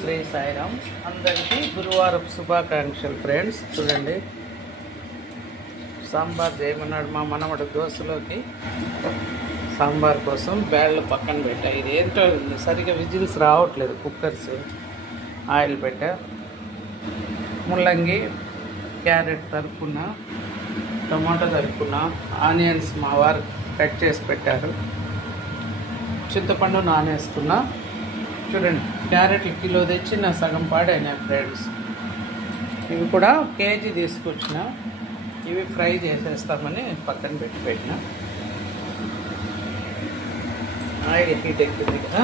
శ్రీ సాయిరామ్. అందరికీ గురువారపు శుభాకాంక్షలు ఫ్రెండ్స్. చూడండి సాంబార్ చేయమన్నాడు మా మనవడు. దోశలోకి సాంబార్ కోసం బ్యాళ్ళు పక్కన పెట్టా. ఇది ఏంటో సరిగ్గా విజిల్స్ రావట్లేదు. కుక్కర్స్ ఆయిల్ పెట్టా. ముల్లంగి, క్యారెట్ తరుపుకున్నా, టమాటా తరుపుకున్నా, ఆనియన్స్ మా వారు కట్ చేసి పెట్టారు, చింతపండు నానేసుకున్నా. చూడండి క్యారెట్లు కిలో తెచ్చి నా సగం పాడైనా ఫ్రెండ్స్. ఇవి కూడా కేజీ తీసుకొచ్చిన. ఇవి ఫ్రై చేసేస్తామని పక్కన పెట్టిన. ఆయిల్ హీట్ ఎక్కుతుంది కదా.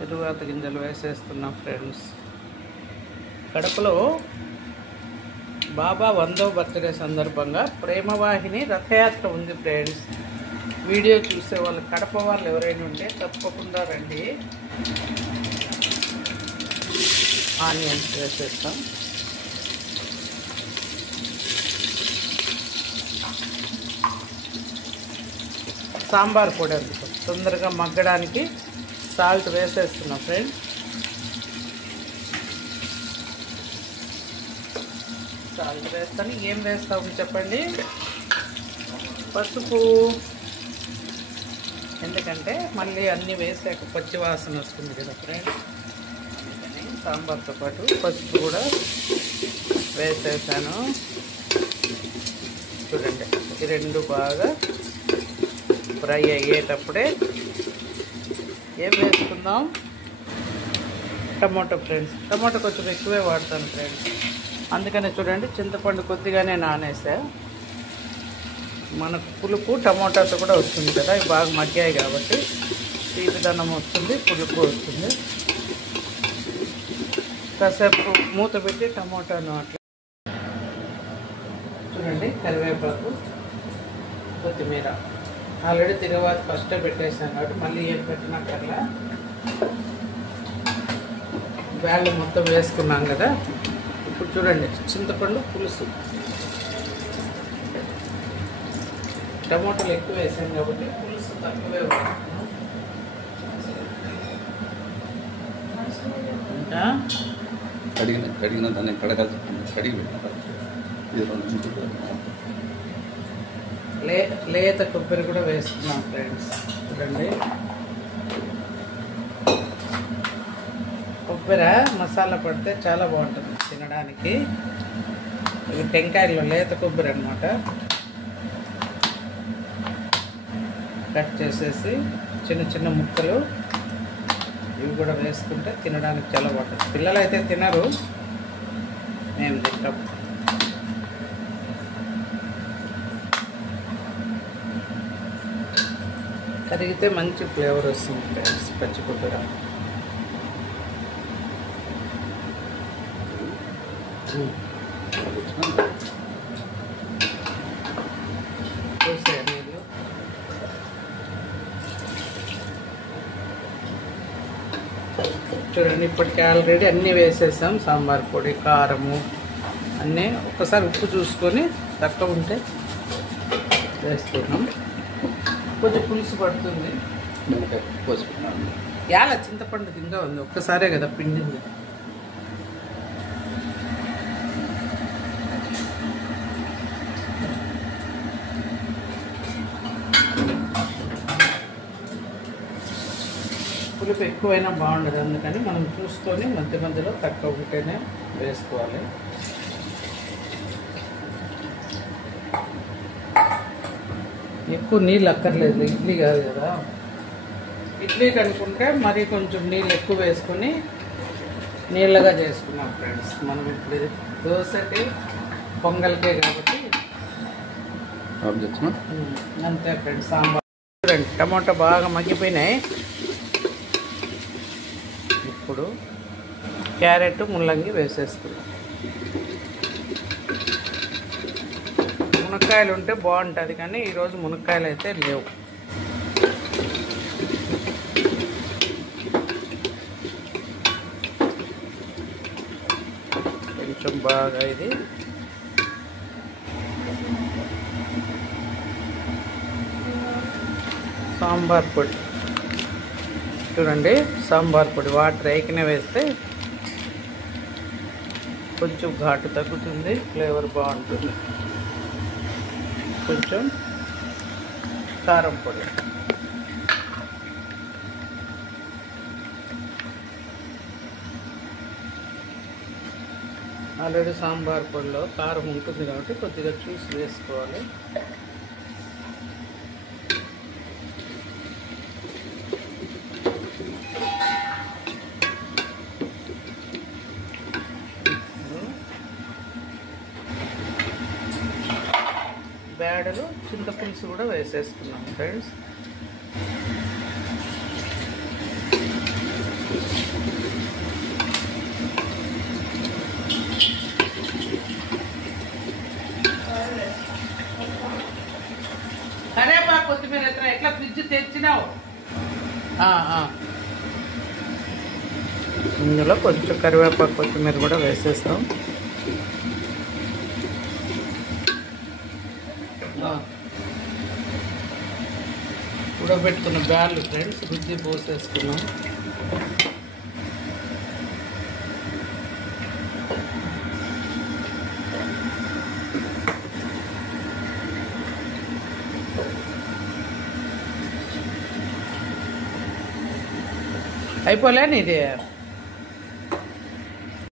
తరువాత గింజలు వేసేస్తున్నాం ఫ్రెండ్స్. కడపలో బాబా 100వ బర్త్డే సందర్భంగా ప్రేమవాహిని రథయాత్ర ఉంది ఫ్రెండ్స్. వీడియో చూసే వాళ్ళు కడప వాళ్ళు ఎవరైనా ఉంటే తప్పకుండా రండి. ఆనియన్స్ వేసేస్తాం. సాంబార్ పొడి అందుకు తొందరగా మగ్గడానికి సాల్ట్ వేసేస్తున్నాం ఫ్రెండ్స్. సాల్ట్ వేస్తాను. ఏం వేస్తాము చెప్పండి? పసుపు. ఎందుకంటే మళ్ళీ అన్నీ వేసాక పచ్చి వాసన వస్తుంది కదా ఫ్రెండ్స్. అందుకని సాంబార్తో పాటు పసుపు కూడా వేసేసాను. చూడండి ఈ రెండు బాగా ఫ్రై అయ్యేటప్పుడే ఏం వేసుకుందాం? Tomato friends. టమాటో కొంచెం ఎక్కువే వాడతాను ఫ్రెండ్స్. అందుకనే చూడండి చింతపండు కొద్దిగానే నానేసా. మనకు పులుపు టమోటాతో కూడా వస్తుంది కదా. ఇవి బాగా మగ్గాయి కాబట్టి తీపిదనం వస్తుంది, పులుపు వస్తుంది. కాసేపు మూత పెట్టి టమోటాను అట్లా. చూడండి కరివేపాకు, కొత్తిమీర. ఆల్రెడీ తిరువాత ఫస్టే పెట్టేసాను కాబట్టి మళ్ళీ ఏం పెట్టినట్లా. బ్యాళ్ళు మొత్తం వేసుకున్నాం కదా. ఇప్పుడు చూడండి చింతపండు పులుసు. టమాటాలు ఎక్కువ వేసాను కాబట్టి పులుసు తక్కువే వాడుతున్నాం. ఇంకా కడిగిన దాన్ని కడగాలి. కడిగి లేత కొబ్బరి కూడా వేసుకున్నాం ఫ్రెండ్స్. చూడండి కొబ్బరి మసాలా పడితే చాలా బాగుంటుంది తినడానికి. ఇవి టెంకాయలో లేత కొబ్బరి అనమాట. కట్ చేసేసి చిన్న చిన్న ముక్కలు ఇవి కూడా వేసుకుంటే తినడానికి చాలా బాగుంటుంది. పిల్లలు అయితే తినరు, మేము తింటాం. కరిగితే మంచి ఫ్లేవర్ వస్తుంది ఫ్రెండ్స్ పచ్చి కొబ్బరి. చూడండి ఇప్పటికే ఆల్రెడీ అన్నీ వేసేసాం. సాంబార్ పొడి, కారము అన్నీ. ఒక్కసారి ఉప్పు చూసుకొని తక్కువ ఉంటే వేస్తున్నాం. కొంచెం పులుసు పడుతుంది. యాల చింతపండు కింద ఉంది. ఒక్కసారే కదా పిండింది. పులుపు ఎక్కువైనా బాగుండదు. అందుకని మనం చూసుకొని మధ్య మధ్యలో తక్కువ ఉంటేనే వేసుకోవాలి. ఎక్కువ నీళ్ళు అక్కర్లేదు, ఇడ్లీ కాదు కదా. ఇడ్లీకి అనుకుంటే మరి కొంచెం నీళ్ళు ఎక్కువ వేసుకొని నీళ్ళగా చేసుకున్నాం ఫ్రెండ్స్. మనం ఇప్పుడు దోశకి పొంగల్కే కాబట్టి అంతే ఫ్రెండ్స్. సాంబార్ చూడండి టమాటా బాగా మగ్గిపోయినాయి. ఇప్పుడు క్యారెట్, ముల్లంగి వేసేసుకున్నాం. మునక్కాయలు ఉంటే బాగుంటుంది కానీ ఈరోజు మునక్కాయలు అయితే లేవు. కొంచెం బాగా ఇది సాంబార్ పొడి చూడండి, సాంబార్ పొడి వాటర్ వేయకనే వేస్తే కొంచెం ఘాటు తగ్గుతుంది, ఫ్లేవర్ బాగుంటుంది. కొంచెం కారం పొడి, ఆల్రెడీ సాంబార్ పొడిలో కారం ఉంటుంది కాబట్టి కొద్దిగా చూసి వేసుకోవాలి. బేడలు చింతపులుసు కూడా వేసేసుకున్నాం ఫ్రెండ్స్. కరేపాకు కొత్తిమీర ఎట్లా ఫ్రిడ్జ్ తెచ్చినావు? ఇందులో కొంచెం కరివేపాకు కొత్తిమీర కూడా వేసేస్తాం. ఉడకబెట్టుకున్న బ్యాళ్ళు ఫ్రెండ్స్ రుద్ది పోసేసుకున్నాం. అయిపోలేని ఇది